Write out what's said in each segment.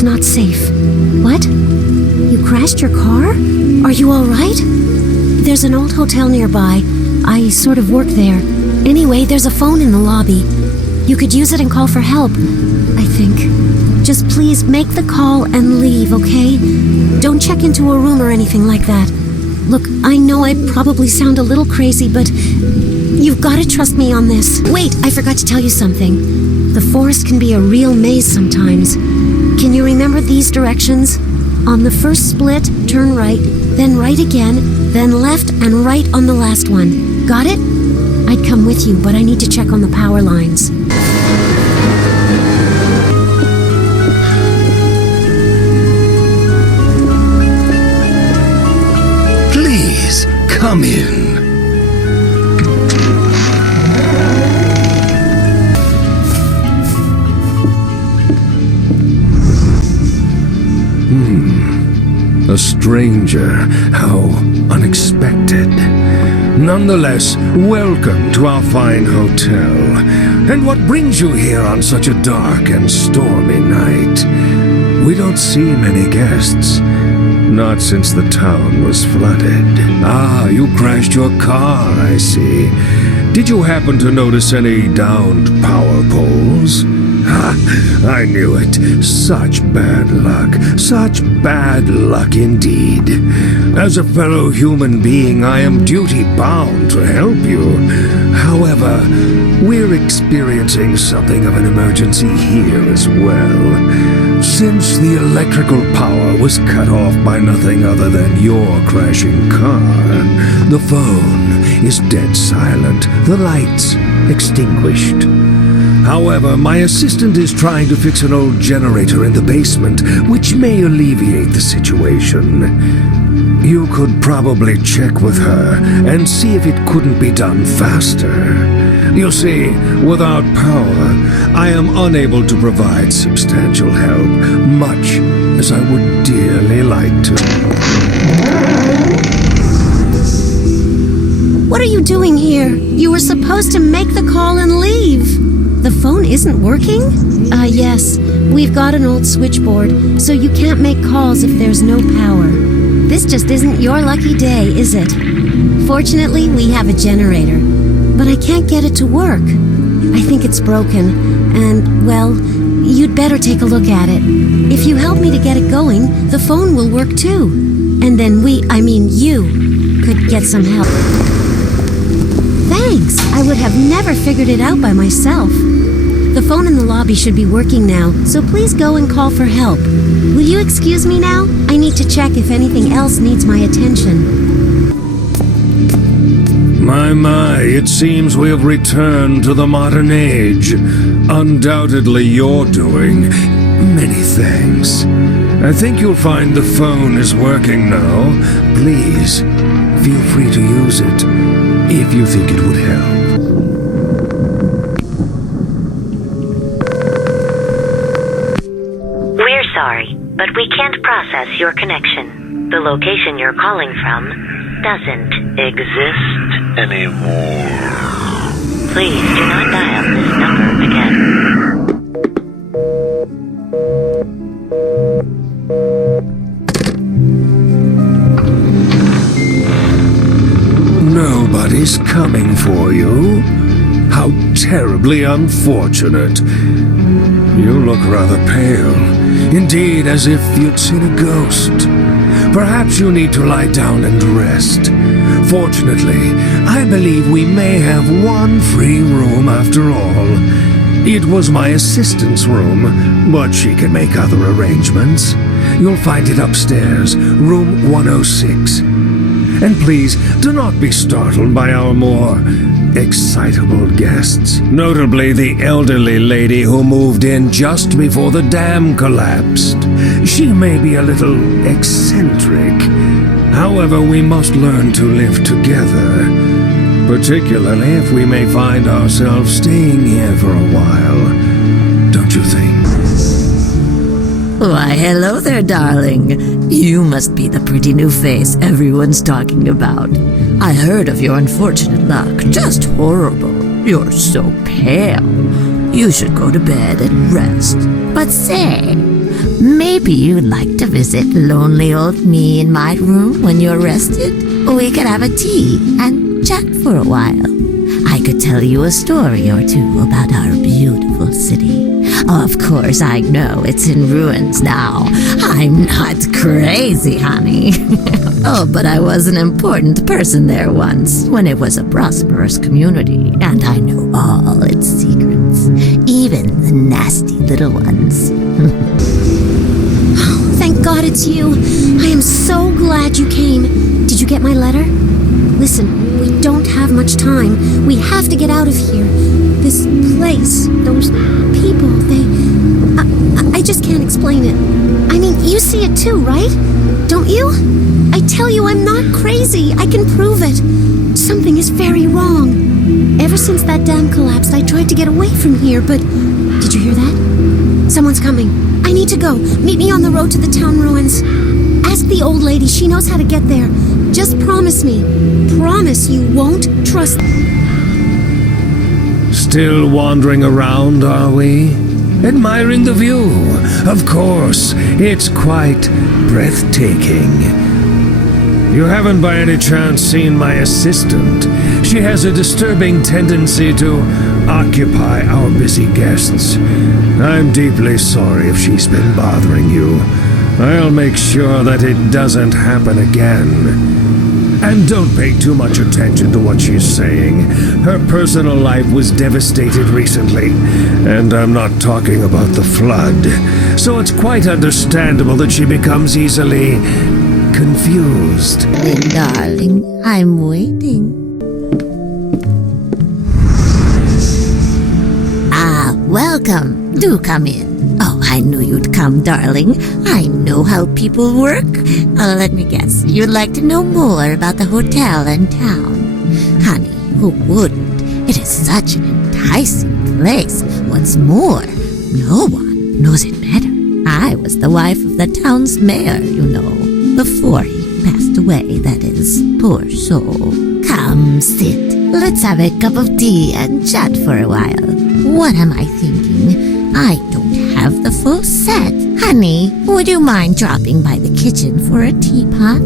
It's not safe. What? You crashed your car? Are you all right? There's an old hotel nearby. I sort of work there. Anyway, there's a phone in the lobby. You could use it and call for help, I think. Just please make the call and leave, okay? Don't check into a room or anything like that. Look, I know I probably sound a little crazy, but you've got to trust me on this. Wait, I forgot to tell you something. The forest can be a real maze sometimes. Can you remember these directions? On the first split, turn right, then right again, then left and right on the last one. Got it? I'd come with you, but I need to check on the power lines. Please, come in. A stranger, how unexpected. Nonetheless, welcome to our fine hotel. And what brings you here on such a dark and stormy night? We don't see many guests. Not since the town was flooded. Ah, you crashed your car, I see. Did you happen to notice any downed power poles? Ha! I knew it. Such bad luck. Such bad luck indeed. As a fellow human being, I am duty-bound to help you. However, we're experiencing something of an emergency here as well. Since the electrical power was cut off by nothing other than your crashing car, the phone is dead silent, the lights extinguished. However, my assistant is trying to fix an old generator in the basement, which may alleviate the situation. You could probably check with her and see if it couldn't be done faster. You see, without power, I am unable to provide substantial help, much as I would dearly like to. What are you doing here? You were supposed to make the call and leave. The phone isn't working? Yes. We've got an old switchboard, so you can't make calls if there's no power. This just isn't your lucky day, is it? Fortunately, we have a generator, but I can't get it to work. I think it's broken, and, well, you'd better take a look at it. If you help me to get it going, the phone will work too. And then you, could get some help. Thanks! I would have never figured it out by myself. The phone in the lobby should be working now, so please go and call for help. Will you excuse me now? I need to check if anything else needs my attention. My, it seems we have returned to the modern age. Undoubtedly you're doing. Many thanks. I think you'll find the phone is working now. Please, feel free to use it, if you think it would help. We're sorry, but we can't process your connection. The location you're calling from doesn't exist anymore. Please do not dial this number again. Nobody's coming for you? How terribly unfortunate. You look rather pale. Indeed, as if you'd seen a ghost. Perhaps you need to lie down and rest. Fortunately, I believe we may have one free room after all. It was my assistant's room, but she can make other arrangements. You'll find it upstairs, room 106. And please, do not be startled by our more excitable guests. Notably the elderly lady who moved in just before the dam collapsed. She may be a little eccentric. However, we must learn to live together. Particularly if we may find ourselves staying here for a while. Don't you think? Why, hello there, darling. You must be the pretty new face everyone's talking about. I heard of your unfortunate luck. Just horrible. You're so pale. You should go to bed and rest. But say, maybe you'd like to visit lonely old me in my room when you're rested? We could have a tea and chat for a while. I could tell you a story or two about our beautiful city. Of course, I know it's in ruins now. I'm not crazy, honey. Oh, but I was an important person there once, when it was a prosperous community, and I know all its secrets, even the nasty little ones. Thank God it's you. I am so glad you came. Did you get my letter? Listen, we don't have much time. We have to get out of here. This place, those people, I just can't explain it. I mean, you see it too, right? Don't you? I tell you, I'm not crazy. I can prove it. Something is very wrong. Ever since that dam collapsed, I tried to get away from here, but... Did you hear that? Someone's coming. I need to go. Meet me on the road to the town ruins. Ask the old lady. She knows how to get there. Just promise me. Promise you won't trust... Still wandering around, are we? Admiring the view. Of course, it's quite breathtaking. You haven't by any chance seen my assistant. She has a disturbing tendency to occupy our busy guests. I'm deeply sorry if she's been bothering you. I'll make sure that it doesn't happen again. And don't pay too much attention to what she's saying. Her personal life was devastated recently, and I'm not talking about the flood. So it's quite understandable that she becomes easily confused. Darling, I'm waiting. Welcome. Do come in. Oh, I knew you'd come, darling. I know how people work. Let me guess. You'd like to know more about the hotel and town. Honey, who wouldn't? It is such an enticing place. What's more, no one knows it better. I was the wife of the town's mayor, you know. Before he passed away, that is. Poor soul. Come, sit. Let's have a cup of tea and chat for a while. What am I thinking? I don't have the full set. Honey, would you mind dropping by the kitchen for a teapot?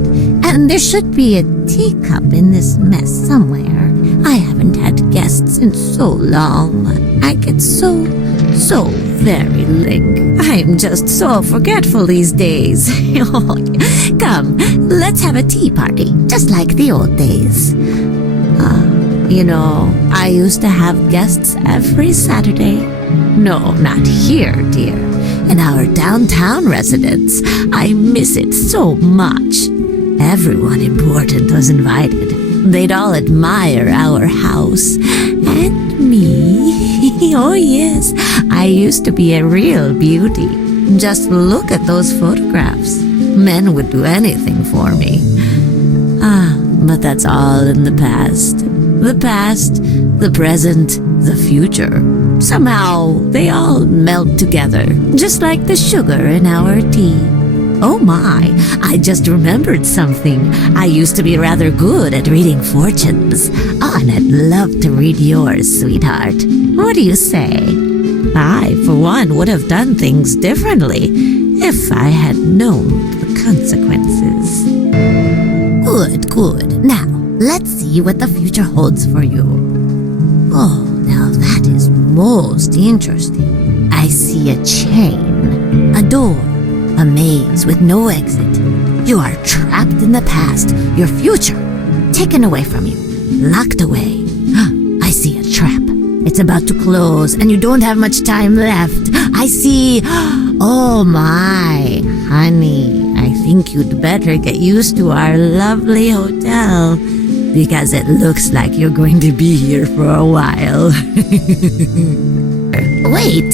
And there should be a teacup in this mess somewhere. I haven't had guests in so long. I get so very lick. I'm just so forgetful these days. Come, let's have a tea party, just like the old days. You know, I used to have guests every Saturday. No, not here, dear. In our downtown residence. I miss it so much. Everyone important was invited. They'd all admire our house. And me. Oh, yes. I used to be a real beauty. Just look at those photographs. Men would do anything for me. But that's all in the past. The past, the present, the future. Somehow, they all melt together, just like the sugar in our tea. Oh my, I just remembered something. I used to be rather good at reading fortunes. And I'd love to read yours, sweetheart. What do you say? I, for one, would have done things differently if I had known the consequences. Good. Now, let's see what the future holds for you. Oh, now that is most interesting. I see a chain, a door, a maze with no exit. You are trapped in the past, your future taken away from you, locked away. I see a trap. It's about to close and you don't have much time left. I see... Oh my, honey, I think you'd better get used to our lovely hotel, because it looks like you're going to be here for a while. Wait,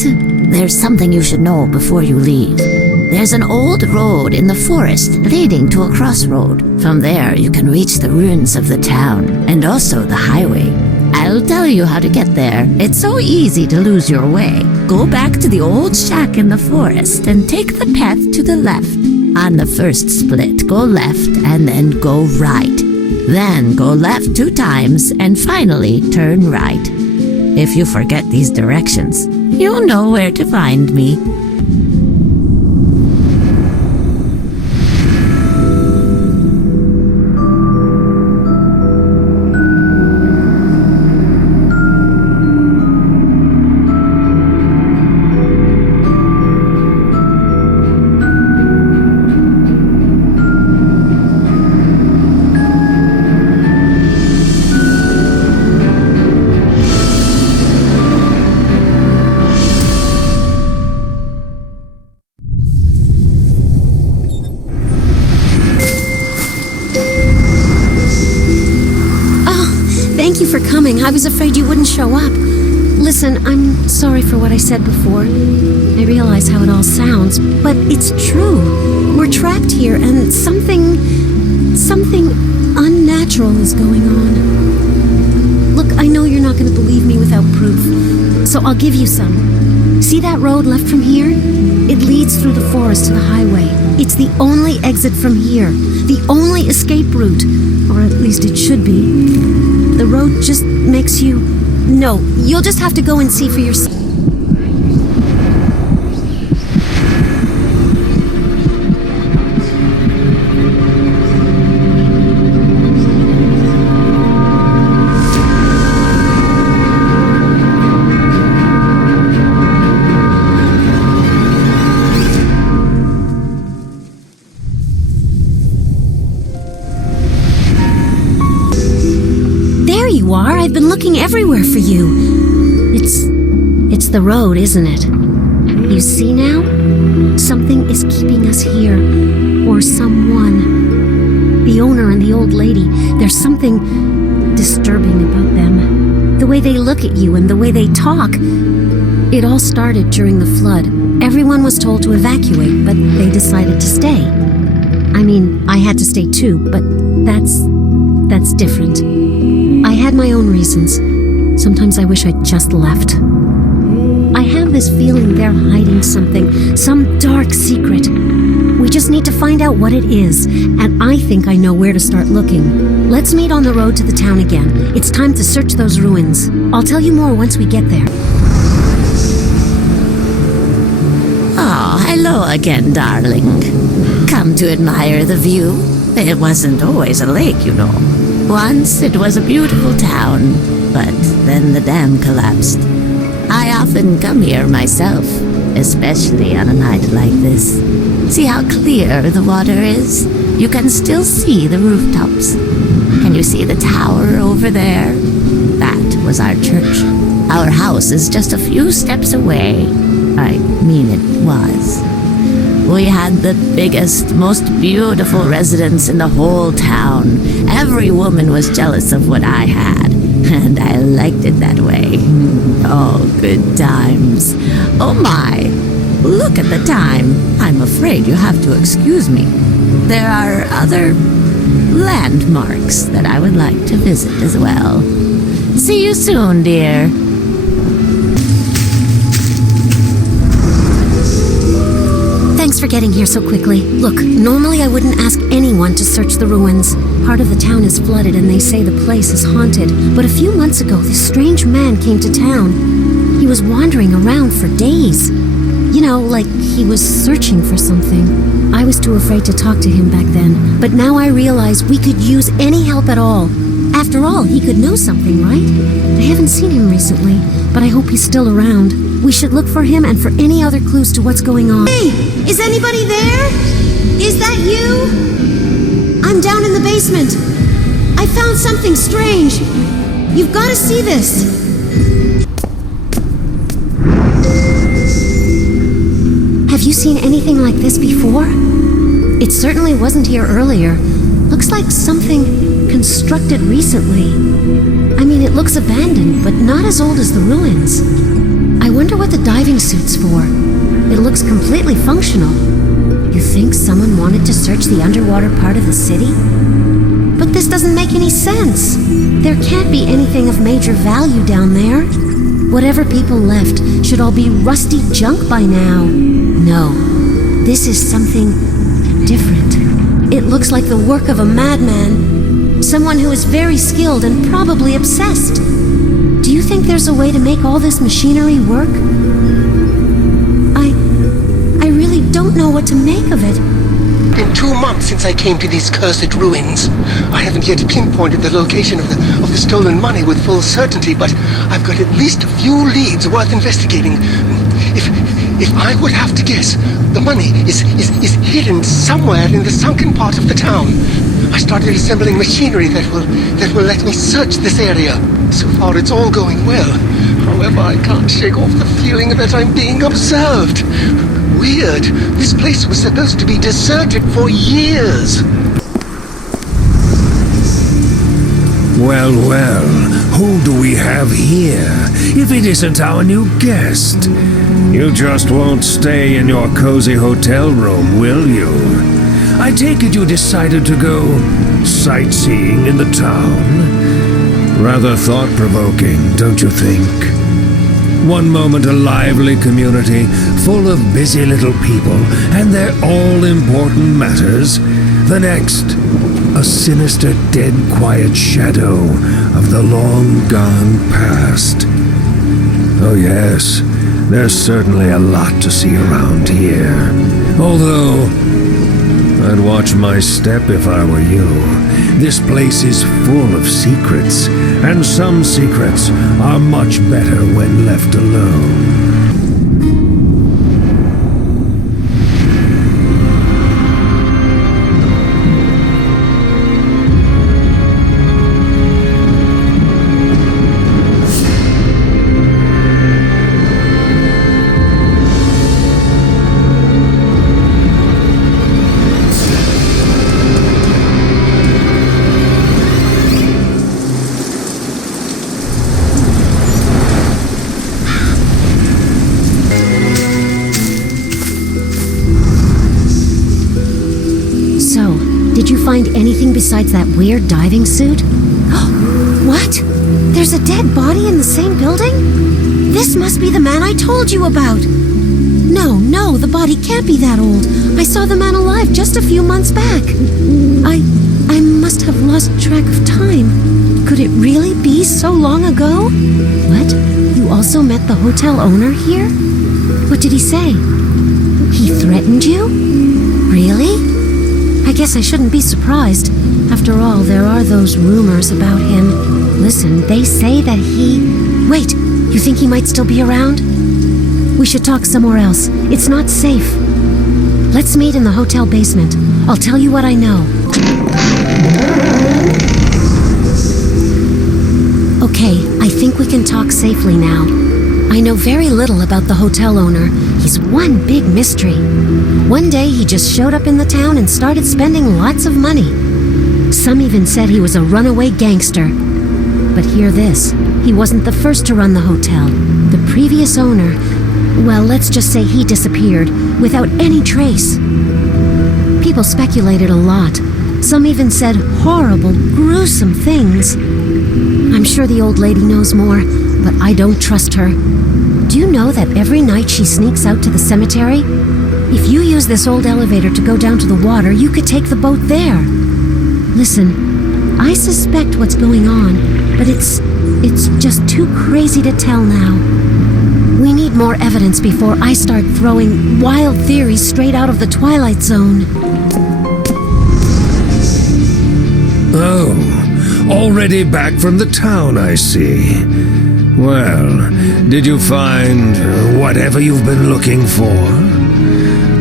there's something you should know before you leave. There's an old road in the forest leading to a crossroad. From there, you can reach the ruins of the town, and also the highway. I'll tell you how to get there. It's so easy to lose your way. Go back to the old shack in the forest and take the path to the left. On the first split, go left and then go right. Then go left 2 times and finally turn right. If you forget these directions, you'll know where to find me. Thank you for coming. I was afraid you wouldn't show up. Listen, I'm sorry for what I said before. I realize how it all sounds, but it's true. We're trapped here, and something unnatural is going on. Look, I know you're not going to believe me without proof, so I'll give you some. See that road left from here? It leads through the forest to the highway. It's the only exit from here, the only escape route, or at least it should be. The road just makes you... No, you'll just have to go and see for yourself. I've been looking everywhere for you. It's the road, isn't it? You see now? Something is keeping us here. Or someone. The owner and the old lady. There's something disturbing about them. The way they look at you and the way they talk. It all started during the flood. Everyone was told to evacuate, but they decided to stay. I mean, I had to stay too, but that's different. I had my own reasons. Sometimes I wish I'd just left. I have this feeling they're hiding something, some dark secret. We just need to find out what it is, and I think I know where to start looking. Let's meet on the road to the town again. It's time to search those ruins. I'll tell you more once we get there. Oh, hello again, darling. Come to admire the view? It wasn't always a lake, you know. Once it was a beautiful town, but then the dam collapsed. I often come here myself, especially on a night like this. See how clear the water is? You can still see the rooftops. Can you see the tower over there? That was our church. Our house is just a few steps away. I mean, it was. We had the biggest, most beautiful residence in the whole town. Every woman was jealous of what I had, and I liked it that way. Oh, good times. Oh my, look at the time. I'm afraid you have to excuse me. There are other landmarks that I would like to visit as well. See you soon, dear. Thanks for getting here so quickly. Look, normally I wouldn't ask anyone to search the ruins. Part of the town is flooded and they say the place is haunted. But a few months ago, this strange man came to town. He was wandering around for days. You know, like he was searching for something. I was too afraid to talk to him back then. But now I realize we could use any help at all. After all, he could know something, right? I haven't seen him recently, but I hope he's still around. We should look for him and for any other clues to what's going on. Hey! Is anybody there? Is that you? I'm down in the basement. I found something strange. You've got to see this. Have you seen anything like this before? It certainly wasn't here earlier. Looks like something constructed recently. I mean, it looks abandoned, but not as old as the ruins. I wonder what the diving suit's for. It looks completely functional. You think someone wanted to search the underwater part of the city? But this doesn't make any sense. There can't be anything of major value down there. Whatever people left should all be rusty junk by now. No, this is something different. It looks like the work of a madman. Someone who is very skilled and probably obsessed. Do you think there's a way to make all this machinery work? I really don't know what to make of it. It's been 2 months since I came to these cursed ruins. I haven't yet pinpointed the location of the stolen money with full certainty, but I've got at least a few leads worth investigating. If I would have to guess, the money is hidden somewhere in the sunken part of the town. I started assembling machinery that will let me search this area. So far, it's all going well. However, I can't shake off the feeling that I'm being observed. Weird. This place was supposed to be deserted for years. Well, well, who do we have here, if it isn't our new guest? You just won't stay in your cozy hotel room, will you? I take it you decided to go sightseeing in the town? Rather thought-provoking, don't you think? One moment a lively community full of busy little people and their all-important matters. The next, a sinister, dead quiet shadow of the long-gone past. Oh yes, there's certainly a lot to see around here. Although, I'd watch my step if I were you. This place is full of secrets, and some secrets are much better when left alone. Find anything besides that weird diving suit? What? There's a dead body in the same building? This must be the man I told you about. No, the body can't be that old. I saw the man alive just a few months back. I must have lost track of time. Could it really be so long ago? What? You also met the hotel owner here? What did he say? He threatened you? Really? I guess I shouldn't be surprised. After all, there are those rumors about him. Listen, they say that he... Wait, you think he might still be around? We should talk somewhere else. It's not safe. Let's meet in the hotel basement. I'll tell you what I know. Okay, I think we can talk safely now. I know very little about the hotel owner. He's one big mystery. One day he just showed up in the town and started spending lots of money. Some even said he was a runaway gangster. But hear this, he wasn't the first to run the hotel. The previous owner, well, let's just say he disappeared without any trace. People speculated a lot. Some even said horrible, gruesome things. I'm sure the old lady knows more, but I don't trust her. Do you know that every night she sneaks out to the cemetery? If you use this old elevator to go down to the water, you could take the boat there. Listen, I suspect what's going on, but it's just too crazy to tell now. We need more evidence before I start throwing wild theories straight out of the Twilight Zone. Oh, already back from the town, I see. Well, did you find whatever you've been looking for?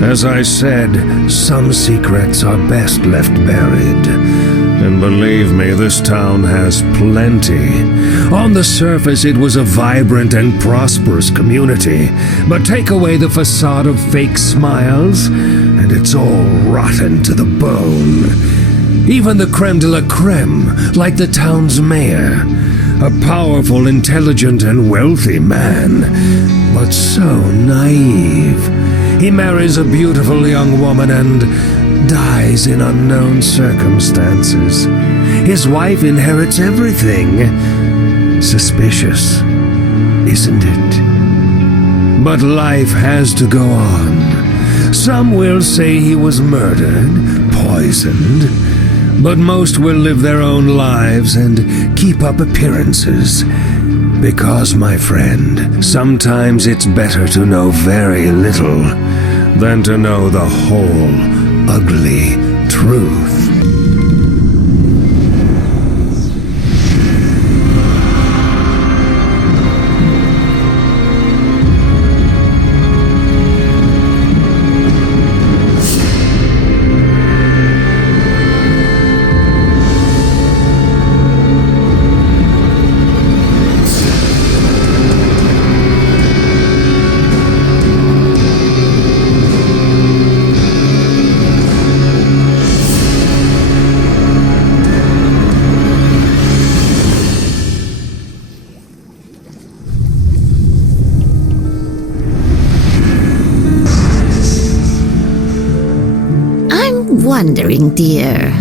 As I said, some secrets are best left buried. And believe me, this town has plenty. On the surface, it was a vibrant and prosperous community. But take away the facade of fake smiles, and it's all rotten to the bone. Even the creme de la creme, like the town's mayor. A powerful, intelligent, and wealthy man, but so naive. He marries a beautiful young woman and dies in unknown circumstances. His wife inherits everything. Suspicious, isn't it? But life has to go on. Some will say he was murdered, poisoned, but most will live their own lives and keep up appearances. Because, my friend, sometimes it's better to know very little than to know the whole ugly truth. wondering, dear,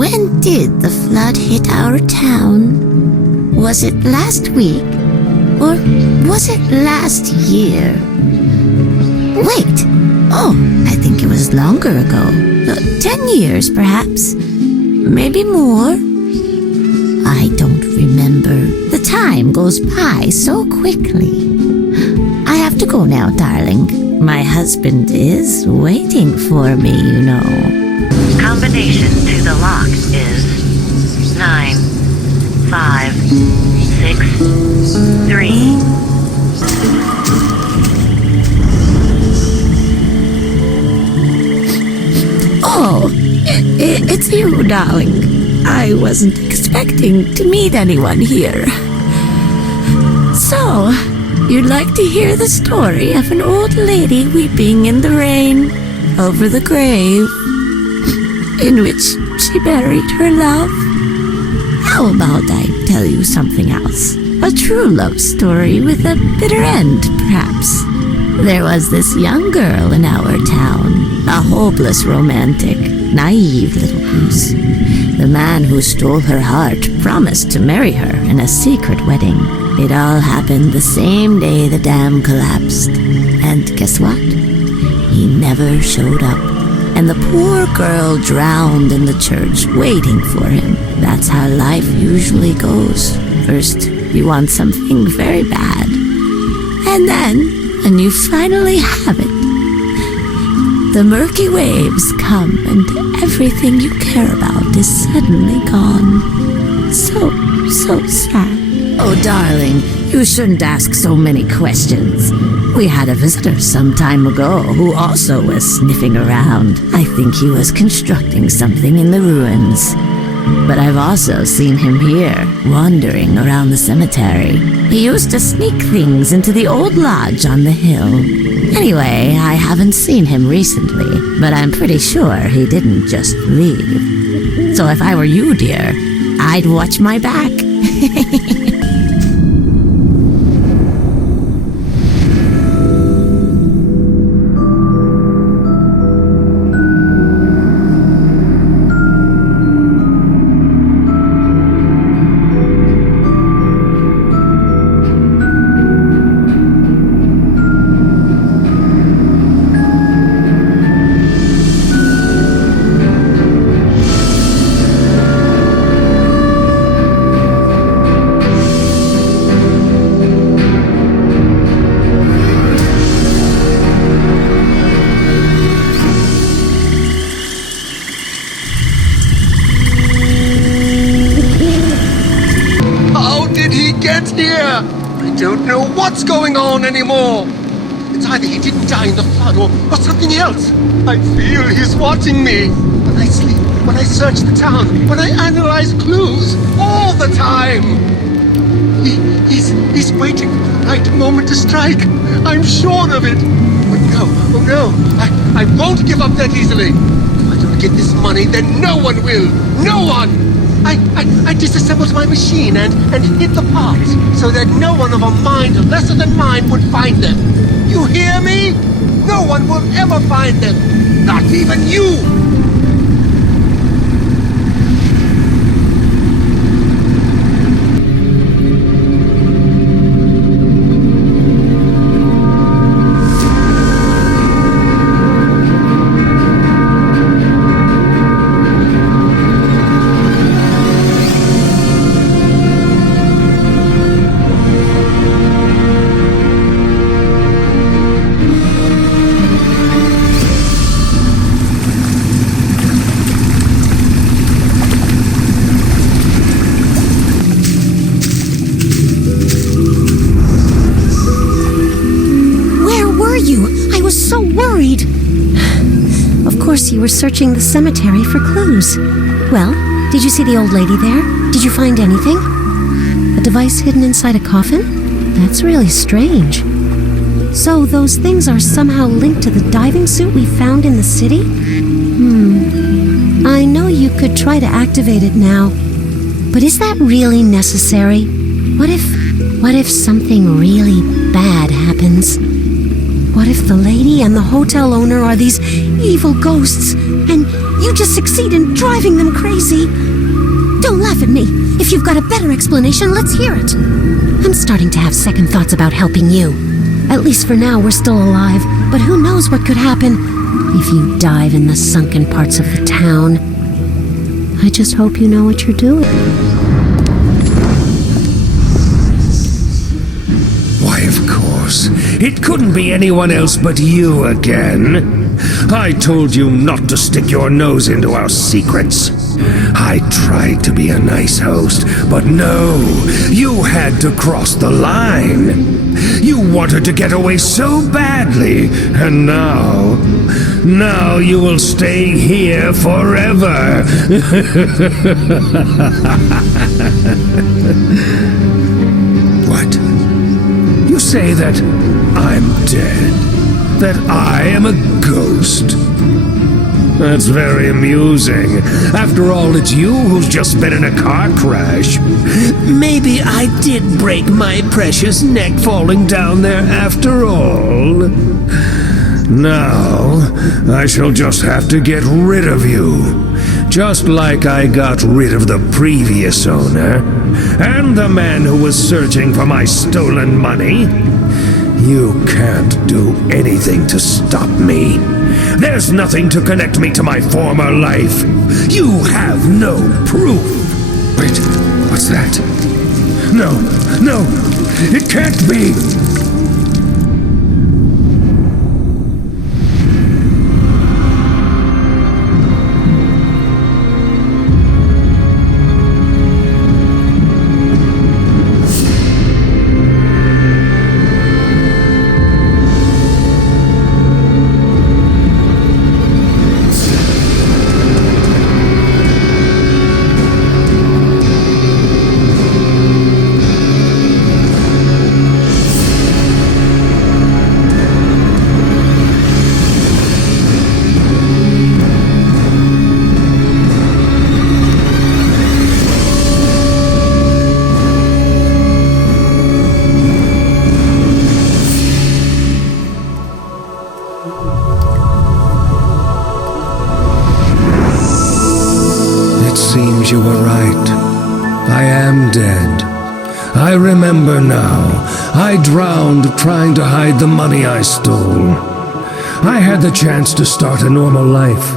when did the flood hit our town? Was it last week? Or was it last year? Wait! Oh, I think it was longer ago. 10 years, perhaps. Maybe more. I don't remember. The time goes by so quickly. I have to go now, darling. My husband is waiting for me, you know. Combination to the lock is 9, 5, 6, 3. Oh, it's you, darling. I wasn't expecting to meet anyone here. So, you'd like to hear the story of an old lady weeping in the rain over the grave in which she buried her love? How about I tell you something else? A true love story with a bitter end, perhaps. There was this young girl in our town, a hopeless romantic, naive little goose. The man who stole her heart promised to marry her in a secret wedding. It all happened the same day the dam collapsed. And guess what? He never showed up. And the poor girl drowned in the church waiting for him. That's how life usually goes. First, you want something very bad. And then, when you finally have it, the murky waves come and everything you care about is suddenly gone. So sad. Oh, darling, you shouldn't ask so many questions. We had a visitor some time ago who also was sniffing around. I think he was constructing something in the ruins. But I've also seen him here, wandering around the cemetery. He used to sneak things into the old lodge on the hill. Anyway, I haven't seen him recently, but I'm pretty sure he didn't just leave. So if I were you, dear, I'd watch my back. Get here! I don't know what's going on anymore. It's either he didn't die in the flood or something else. I feel he's watching me. When I sleep, when I search the town, when I analyze clues, all the time. He's waiting for the right moment to strike. I'm sure of it. Oh no, I won't give up that easily. If I don't get this money, then no one will. No one! I disassembled my machine and hid the parts so that no one of a mind lesser than mine would find them. You hear me? No one will ever find them. Not even you! You were searching the cemetery for clues. Well, did you see the old lady there? Did you find anything? A device hidden inside a coffin? That's really strange. So those things are somehow linked to the diving suit we found in the city? I know you could try to activate it now, but is that really necessary? What if something really bad happens? What if the lady and the hotel owner are these evil ghosts, and You just succeed in driving them crazy. Don't laugh at me. If you've got a better explanation, let's hear it. I'm starting to have second thoughts about helping you. At least for now, we're still alive, but who knows what could happen if you dive in the sunken parts of the town. I just hope you know what you're doing. Why, of course. It couldn't be anyone else but you again. I told you not to stick your nose into our secrets. I tried to be a nice host, but no, you had to cross the line. You wanted to get away so badly, and now you will stay here forever. What? You say that I'm dead? That I am a ghost? That's very amusing. After all, it's you who's just been in a car crash. Maybe I did break my precious neck falling down there after all. Now, I shall just have to get rid of you. Just like I got rid of the previous owner, and the man who was searching for my stolen money. You can't do anything to stop me. There's nothing to connect me to my former life. You have no proof. Wait, what's that? No, it can't be. Seems you were right. I am dead. I remember now. I drowned trying to hide the money I stole. I had the chance to start a normal life,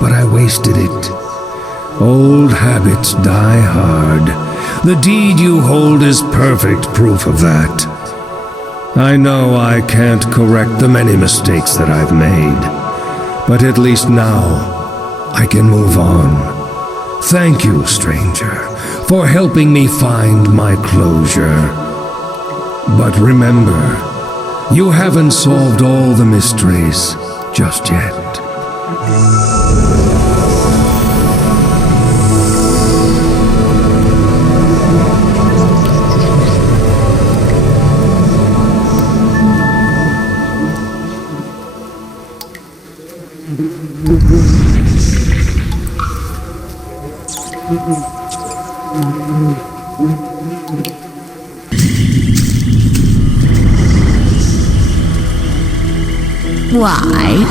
but I wasted it. Old habits die hard. The deed you hold is perfect proof of that. I know I can't correct the many mistakes that I've made, but at least now I can move on. Thank you, stranger, for helping me find my closure. But remember, you haven't solved all the mysteries just yet.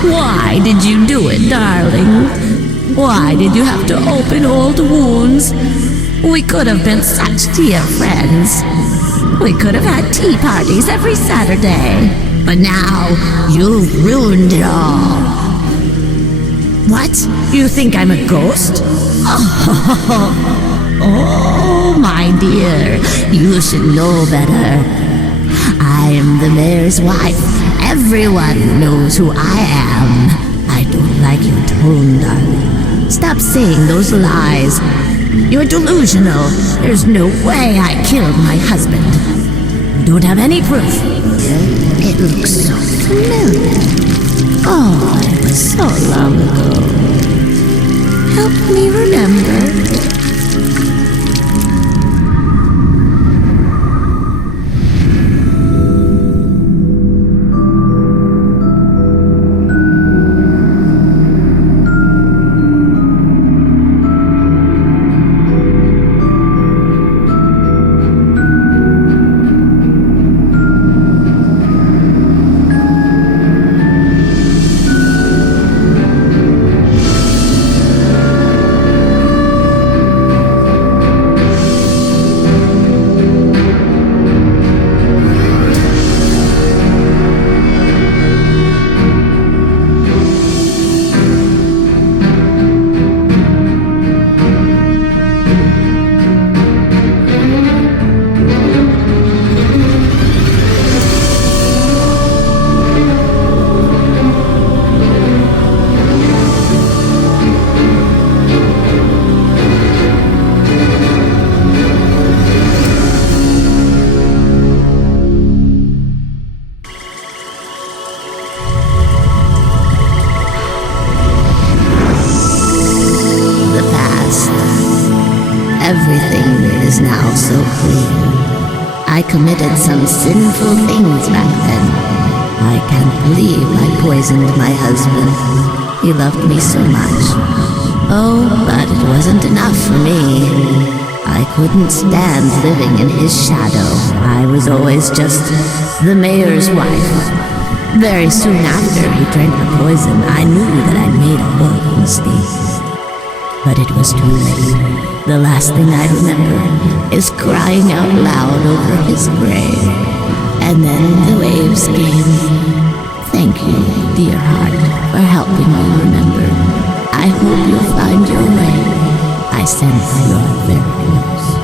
Why did you do it, darling? Why did you have to open old wounds? We could have been such dear friends. We could have had tea parties every Saturday. But now, you've ruined it all. What? You think I'm a ghost? Oh, my dear, you should know better. I am the mayor's wife. Everyone knows who I am. I don't like your tone, darling. Stop saying those lies. You're delusional. There's no way I killed my husband. You don't have any proof. It looks so familiar. Oh, it was so long ago. Help me remember. is now so clear. I committed some sinful things back then. I can't believe I poisoned my husband. He loved me so much. Oh, but it wasn't enough for me. I couldn't stand living in his shadow. I was always just the mayor's wife. Very soon after he drank the poison, I knew that I'd made a horrible mistake. But it was too late. The last thing I remember is crying out loud over his grave. And then the waves came. Thank you, dear heart, for helping me remember. I hope you'll find your way. I sense you're very close.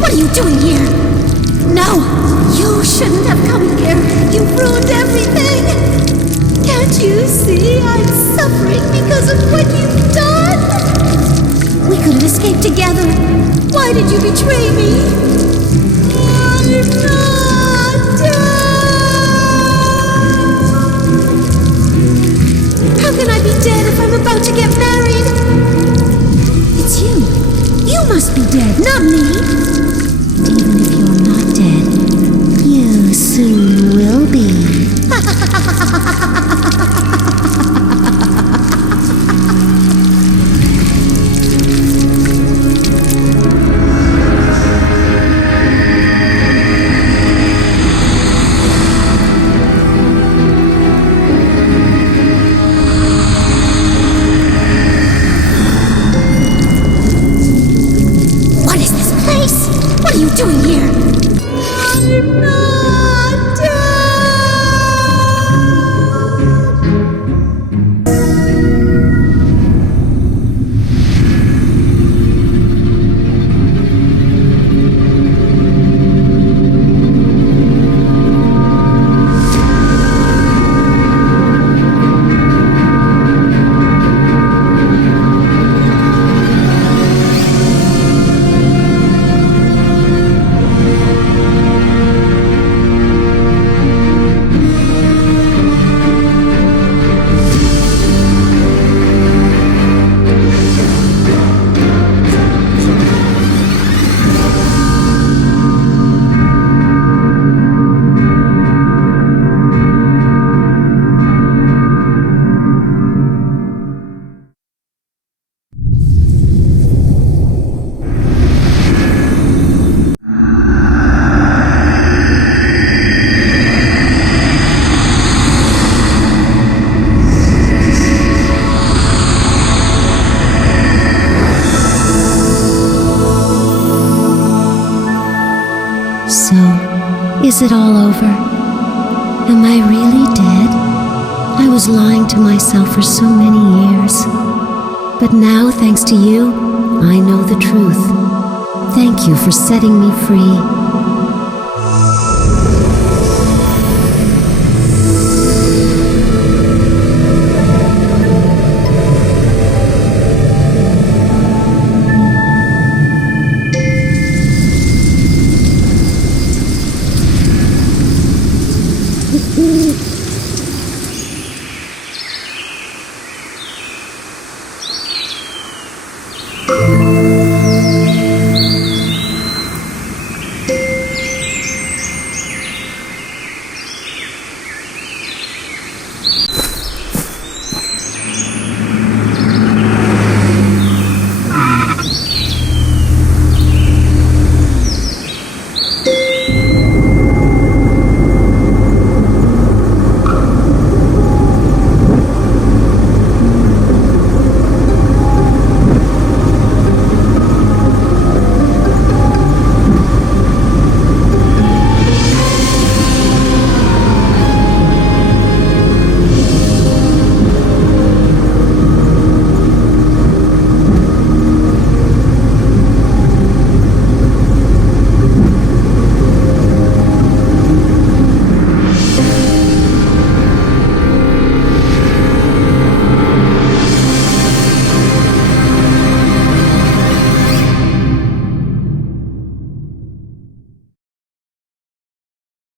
What are you doing here? No! You shouldn't have come here! You've ruined everything! Can't you see I'm suffering because of what you've done? We could have escaped together. Why did you betray me? I'm not dead! How can I be dead if I'm about to get married? It's you. You must be dead, not me. Even if you're not dead, you soon will be. What is this place? What are you doing here? I'm not dead. So, is it all over? Am I really dead? I was lying to myself for so many years. But now, thanks to you, I know the truth. Thank you for setting me free.